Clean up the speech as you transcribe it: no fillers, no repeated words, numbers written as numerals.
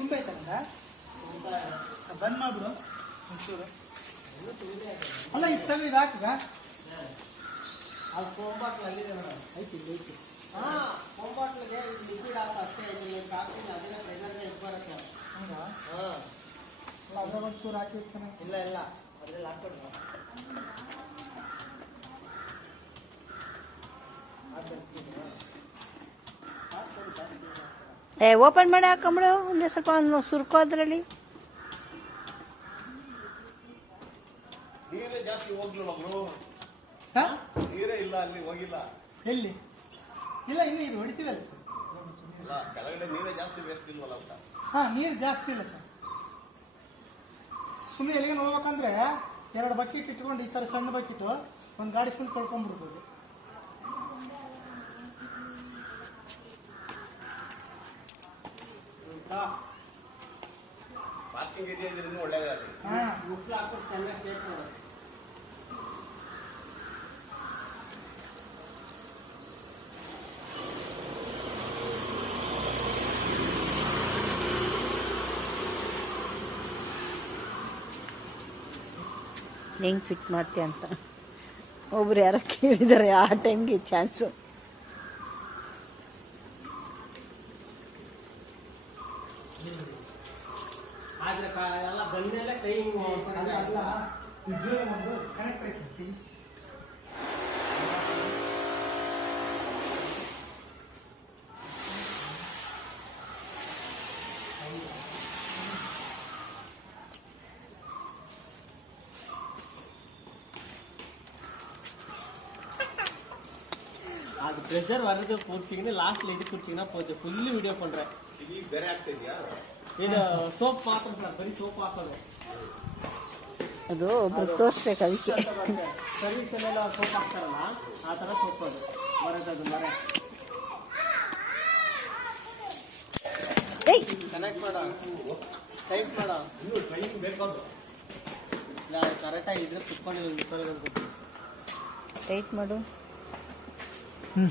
ತುಂಬ ಐತಲ್ಲ ಬಂದ್ ಮಾಡ್ಬಿಡು ಒಂಚೂರು. ಅಲ್ಲ ಇದು ತಗ ಇದು ಹಾಕಗ ಅದು ಕೊಂಬಾಟ್ಲು ಅಲ್ಲಿದೆ ಮೇಡಮ್. ಐತಿ ಐತಿ. ಹಾಂ, ಕೊಂಬಾಟ್ಲಿಗೆ ಲಿಕ್ವಿಡ್ ಹಾಕಿ ಅಷ್ಟೇ ಐತಿ. ಹಾಕ್ತೀನಿ ಅದನ್ನೇ ಪ್ರೆಸರ್ಗೆ ಇದು ಬರುತ್ತೆ. ಹೌದಾ? ಹಾಂ, ಅಲ್ಲ ಅದ್ರ ಒಂಚೂರು ಹಾಕಿ ಚೆನ್ನಾಗಿ. ಇಲ್ಲ ಇಲ್ಲ ಅದ್ರಲ್ಲಿ ಹಾಕ್ಕೊಡಿ. ಓಪನ್ ಮಾಡಿ ಹಾಕೊಂಬಿಡು. ಒಂದೇ ಸ್ವಲ್ಪ ಒಂದು ಸುರ್ಕೋ ಅದರಲ್ಲಿ. ನೀರೇ ಜಾಸ್ತಿ ಹೋಗ್ಲಿ ಮಗಳು. ಸರ್ ನೀರೇ ಇಲ್ಲ ಅಲ್ಲಿ ಹೋಗಿಲ್ಲ. ಎಲ್ಲಿ ಇಲ್ಲ ಇನ್ನು ಇದು ಹೊಡಿತೀವಲ್ಲ ಸರ್. ಇಲ್ಲ ಕೆಳಗಡೆ ನೀರೇ ಜಾಸ್ತಿ ವೇಸ್ಟ್ ಇಲ್ವಲ್ಲ ಅಂತ. ಹಾಂ ನೀರು ಜಾಸ್ತಿ ಇಲ್ಲ ಸರ್. ಸುಮ್ಮನೆ ಎಲ್ಲಿಗೆ ಹೋಗ್ಬೇಕಂದ್ರೆ 2 ಬಕೆಟ್ ಇಟ್ಕೊಂಡು ಈ ಥರ ಸಣ್ಣ ಬಕೆಟು ಒಂದು ಗಾಡಿ ಫುಲ್ ತೊಳ್ಕೊಂಡ್ಬಿಡ್ಬೋದು. ಪಾರ್ಕಿಂಗ್ ಏರಿಯಾ ಇದ್ರೆ ಇನ್ನೂ ಒಳ್ಳೇದೇ ಅಲ್ಲಿ. ಹಾಂ ಮುಚ್ಚಲು ಹಾಕ್ಬಿಟ್ಟು ಚೆನ್ನಾಗಿ ಶೇಕ್ ಮಾಡೋದು. ಹೆಂಗೆ ಫಿಟ್ ಮಾಡ್ತೀಯ ಅಂತ ಒಬ್ರು ಯಾರೋ ಕೇಳಿದ್ದಾರೆ. ಆ ಟೈಮ್ಗೆ ಚಾನ್ಸು. ಆದ್ರೆ ಎಲ್ಲ ಬಂದೆಲ್ಲ ಕೈ ಅಲ್ಲ ಅಲ್ಲ ನಿಜವೇ ಒಂದು ಕನೆಕ್ಟ್ ಆಯ್ತು. அது ப்ரெஷர் வர்றது போச்சுங்கன்னு லாஸ்ட்ல இது குடிச்சிங்கன்னா போச்சு. ஃபுல்லு வீடியோ பண்ணுறேன். ಈಗ ಬೇರೆ ಆಗ್ತಿದ್ಯಾ? ಇದು ಸೋಪ್ ಮಾತ್ರ ಸರ್, ಬರೀ ಸೋಪ್ ಹಾಕೋದು. ಅದು ಒಬ್ರು ತೋರಿಸ್ಬೇಕು ಅದಕ್ಕೆ. ಸರ್ವಿಸಲ್ಲೆಲ್ಲ ಸೋಪ್ ಹಾಕ್ತಾರಲ್ಲ ಆ ಥರ ಸೋಪ್ ಅದು ಬರೋದು ಮರ. ಏಯ್ ಕನೆಕ್ಟ್ ಮಾಡೋ, ಟೈಪ್ ಮಾಡೋ. ಇನ್ನೂ ಟ್ರೈನಿಂಗ್ ಬೇಕಾದ್ರು. ಇಲ್ಲ ಕರೆಕ್ಟಾಗಿ ಇದ್ರೆ ಕುತ್ಕೊಂಡಿಲ್ಲ. ಟೈಟ್ ಮಾಡು. ಹ್ಞೂ